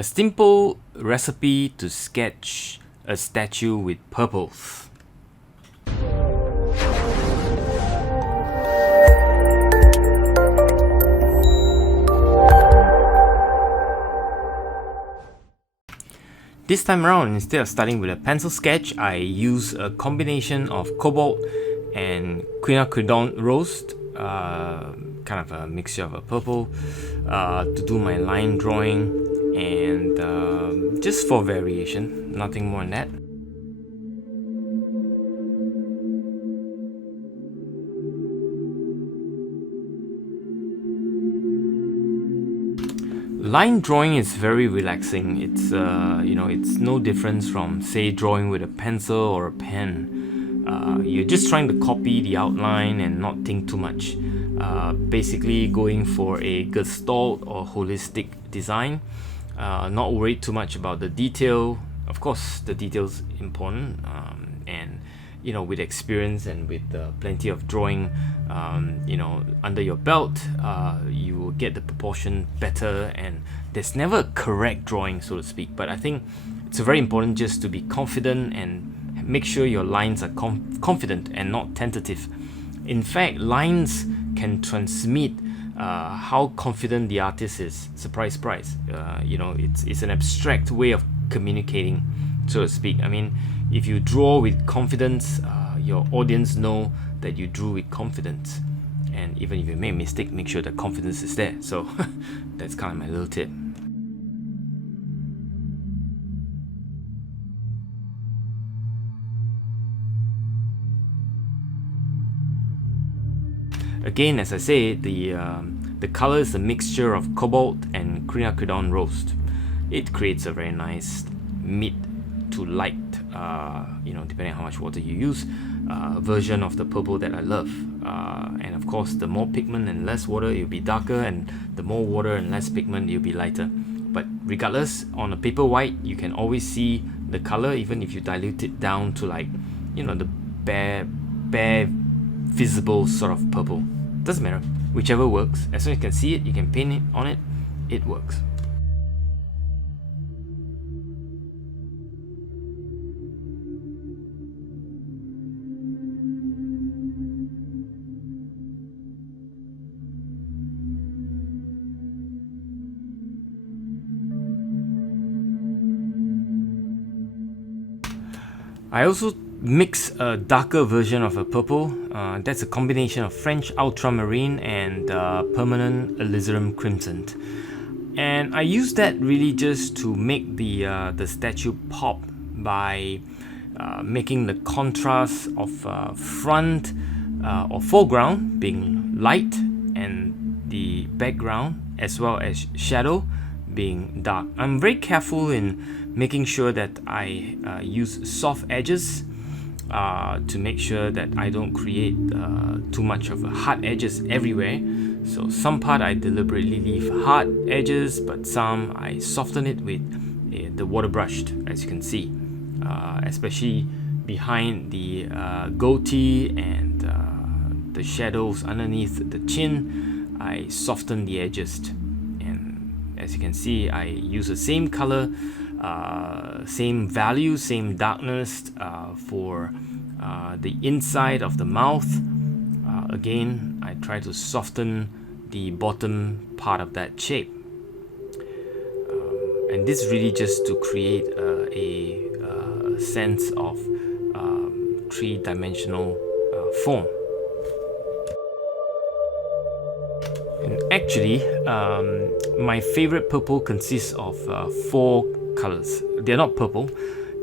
A simple recipe to sketch a statue with purples. This time around, instead of starting with a pencil sketch, I use a combination of Cobalt and Quin roast, kind of a mixture of a purple, to do my line drawing, and just for variation, nothing more than that. Line drawing is very relaxing. It's it's no difference from, say, drawing with a pencil or a pen. You're just trying to copy the outline and not think too much. Basically going for a gestalt or holistic design. Not worried too much about the detail. Of course, the detail's important, and with experience and with plenty of drawing, under your belt, you will get the proportion better. And there's never a correct drawing, so to speak. But I think it's very important just to be confident and make sure your lines are confident and not tentative. In fact, lines can transmit how confident the artist is. Surprise, surprise. It's an abstract way of communicating, so to speak. I mean, if you draw with confidence, your audience know that you drew with confidence. And even if you make a mistake, make sure the confidence is there. So that's kind of my little tip. Again, as I say, the color is a mixture of Cobalt and Quin roast. It creates a very nice mid to light, depending on how much water you use, version of the purple that I love. And of course, the more pigment and less water, it'll be darker, and the more water and less pigment, it'll be lighter. But regardless, on a paper white, you can always see the color, even if you dilute it down to the bare visible sort of purple. Doesn't matter, whichever works. As long as you can see it, you can paint it on it, it works. I also mix a darker version of a purple. That's a combination of French Ultramarine and permanent Alizarin crimson. And I use that really just to make the statue pop by making the contrast of front or foreground being light and the background as well as shadow being dark. I'm very careful in making sure that I use soft edges to make sure that I don't create too much of hard edges everywhere. So some part I deliberately leave hard edges, but some I soften it with the water brushed, as you can see, especially behind the goatee and the shadows underneath the chin. I soften the edges, and as you can see, I use the same color, same value, same darkness for the inside of the mouth. Again, I try to soften the bottom part of that shape, and this really just to create a sense of three-dimensional form. And actually, my favorite purple consists of 4 colors. They're not purple,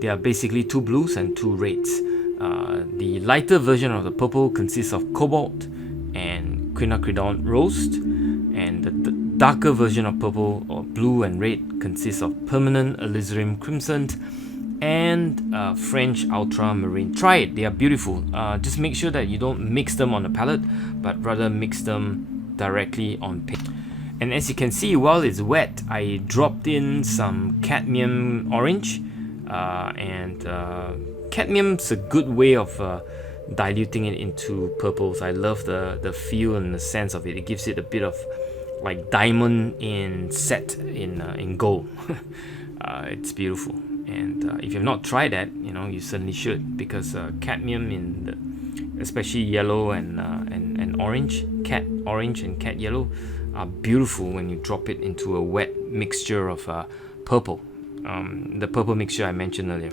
they are basically 2 blues and 2 reds. The lighter version of the purple consists of Cobalt and Quin roast, and the darker version of purple, or blue and red, consists of permanent Alizarin crimson and French Ultramarine. Try it, they are beautiful. Just make sure that you don't mix them on the palette, but rather mix them directly on paper. And as you can see, while it's wet, I dropped in some cadmium orange, and cadmium's a good way of diluting it into purples. I love the feel and the sense of it. It gives it a bit of like diamond in set in gold. It's beautiful, and if you've not tried that, you certainly should, because cadmium especially yellow and orange, cat orange and cat yellow, are beautiful when you drop it into a wet mixture of purple, the purple mixture I mentioned earlier.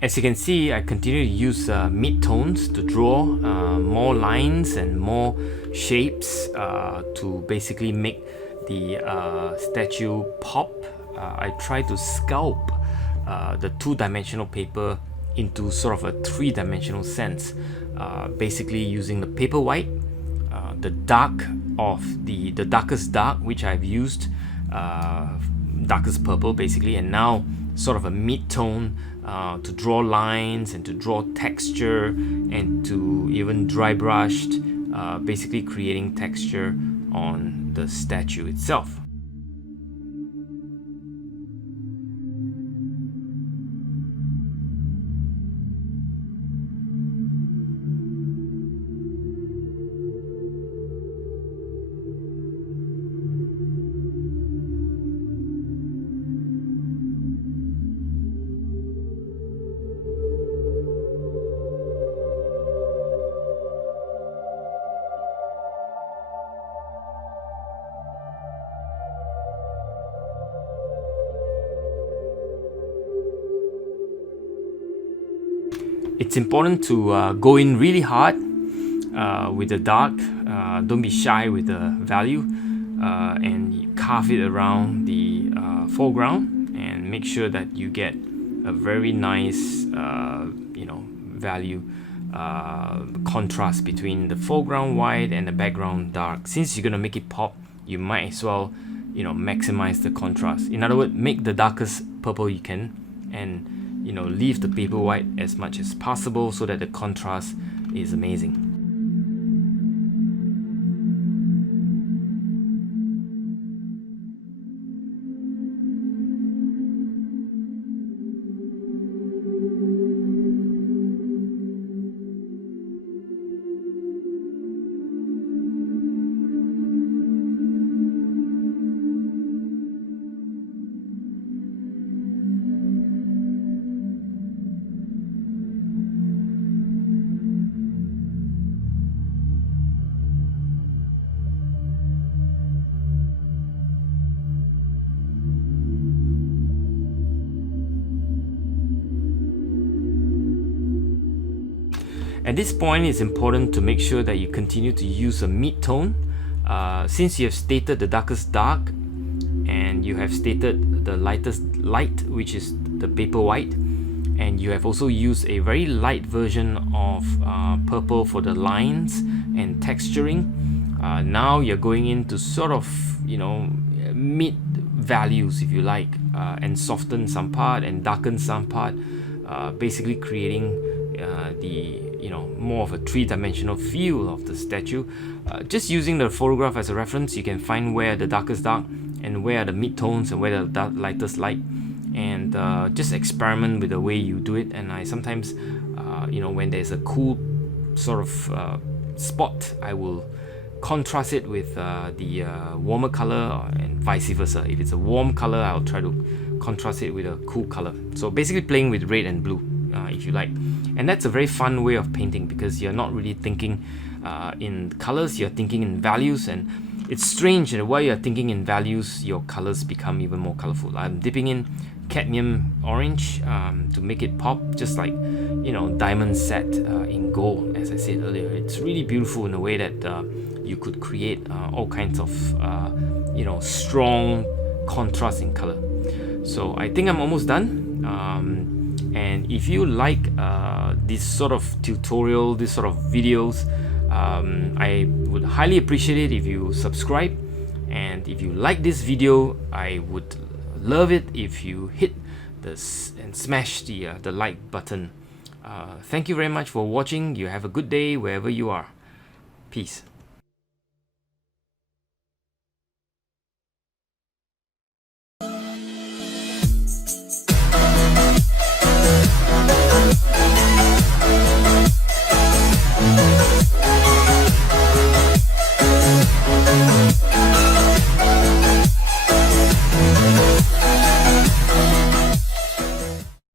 As you can see, I continue to use mid-tones to draw more lines and more shapes to basically make the statue pop. I try to sculpt the two-dimensional paper into sort of a three-dimensional sense, basically using the paper white, the darkest dark, which I've used, darkest purple basically, and now sort of a mid-tone to draw lines and to draw texture and to even dry brushed, basically creating texture on the statue itself. It's important to go in really hard with the dark. Don't be shy with the value, and carve it around the foreground, and make sure that you get a very nice value contrast between the foreground white and the background dark. Since you're gonna make it pop, you might as well maximize the contrast. In other words, make the darkest purple you can, and leave the paper white as much as possible so that the contrast is amazing. At this point, it's important to make sure that you continue to use a mid-tone. Since you have stated the darkest dark and you have stated the lightest light, which is the paper white, and you have also used a very light version of purple for the lines and texturing, now you're going into sort of mid values, if you like, and soften some part and darken some part, basically creating the more of a three-dimensional feel of the statue. Just using the photograph as a reference, you can find where the darkest dark and where are the mid-tones and where the lightest light, and just experiment with the way you do it. And I sometimes when there's a cool sort of spot, I will contrast it with the warmer color, and vice versa. If it's a warm color, I'll try to contrast it with a cool color. So basically playing with red and blue, if you like. And that's a very fun way of painting, because you're not really thinking in colors, you're thinking in values. And it's strange that while you're thinking in values, your colors become even more colorful. I'm dipping in cadmium orange to make it pop, just like diamond set in gold. As I said earlier, it's really beautiful in a way that you could create all kinds of strong contrast in color. So I think I'm almost done. And if you like this sort of tutorial, this sort of videos, I would highly appreciate it if you subscribe. And if you like this video, I would love it if you hit and smash the like button. Thank you very much for watching. You have a good day wherever you are. Peace.